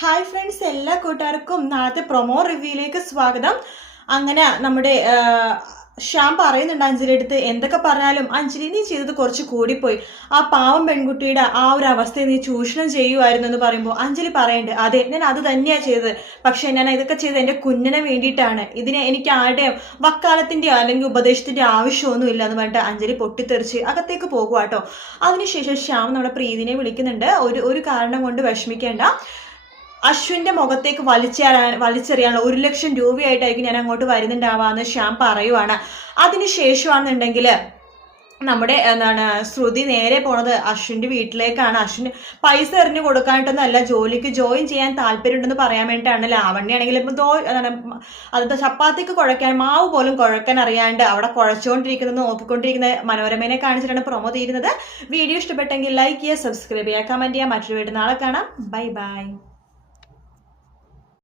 Hi friends, എല്ലാ കൂട്ടുകാർക്കും നാളത്തെ പ്രൊമോ റിവ്യൂയിലേക്ക് സ്വാഗതം. അങ്ങനെ നമ്മുടെ ശ്യാം പറയുന്നുണ്ട് അഞ്ജലി അടുത്ത്, എന്തൊക്കെ പറഞ്ഞാലും അഞ്ജലി നീ ചെയ്തത് കുറച്ച് കൂടിപ്പോയി. ആ പാവം പെൺകുട്ടിയുടെ ആ ഒരു അവസ്ഥയെ നീ ചൂഷണം ചെയ്യുമായിരുന്നു എന്ന് പറയുമ്പോൾ അഞ്ജലി പറയുന്നുണ്ട്, അതെ ഞാൻ അത് തന്നെയാണ് ചെയ്തത്. പക്ഷെ ഞാൻ ഇതൊക്കെ ചെയ്തത് എൻ്റെ കുഞ്ഞിനെ വേണ്ടിയിട്ടാണ്. ഇതിനെ എനിക്ക് ആരുടെയും വക്കാലത്തിൻ്റെയോ അല്ലെങ്കിൽ ഉപദേശത്തിൻ്റെ ആവശ്യമൊന്നും ഇല്ല എന്ന് പറഞ്ഞിട്ട് അഞ്ജലി പൊട്ടിത്തെറിച്ച് അകത്തേക്ക് പോകുക കേട്ടോ. അതിനുശേഷം ശ്യാം നമ്മുടെ പ്രീതിനെ വിളിക്കുന്നുണ്ട്. ഒരു കാരണം കൊണ്ട് വിഷമിക്കേണ്ട, അശ്വിന്റെ മുഖത്തേക്ക് വലിച്ചെറിയാനുള്ള 1,00,000 രൂപയായിട്ടായിരിക്കും ഞാൻ അങ്ങോട്ട് വരുന്നുണ്ടാവാന്ന് ശ്യാം പറയുവാണ്. അതിനുശേഷമാണെന്നുണ്ടെങ്കിൽ നമ്മുടെ ശ്രുതി നേരെ പോണത് അശ്വിന്റെ വീട്ടിലേക്കാണ്. അശ്വിന് പൈസ എറിഞ്ഞു കൊടുക്കാനായിട്ടൊന്നല്ല, ജോലിക്ക് ജോയിൻ ചെയ്യാൻ താല്പര്യമുണ്ടെന്ന് പറയാൻ വേണ്ടിയിട്ടാണ്. ലാവണ്യാണെങ്കിൽ അത് ചപ്പാത്തിക്ക് കുഴക്കാൻ മാവ് പോലും കുഴക്കാൻ അറിയാണ്ട് അവിടെ കുഴച്ചുകൊണ്ടിരിക്കുന്നത് നോക്കിക്കൊണ്ടിരിക്കുന്ന മനോരമേനെ കാണിച്ചിട്ടാണ് പ്രൊമോ തീരുന്നത്. വീഡിയോ ഇഷ്ടപ്പെട്ടെങ്കിൽ ലൈക്ക് ചെയ്യുക, സബ്സ്ക്രൈബ് ചെയ്യുക, കമന്റ് ചെയ്യുക. മറ്റൊരു വീഡിയോ നാളെ കാണാം. Bye bye.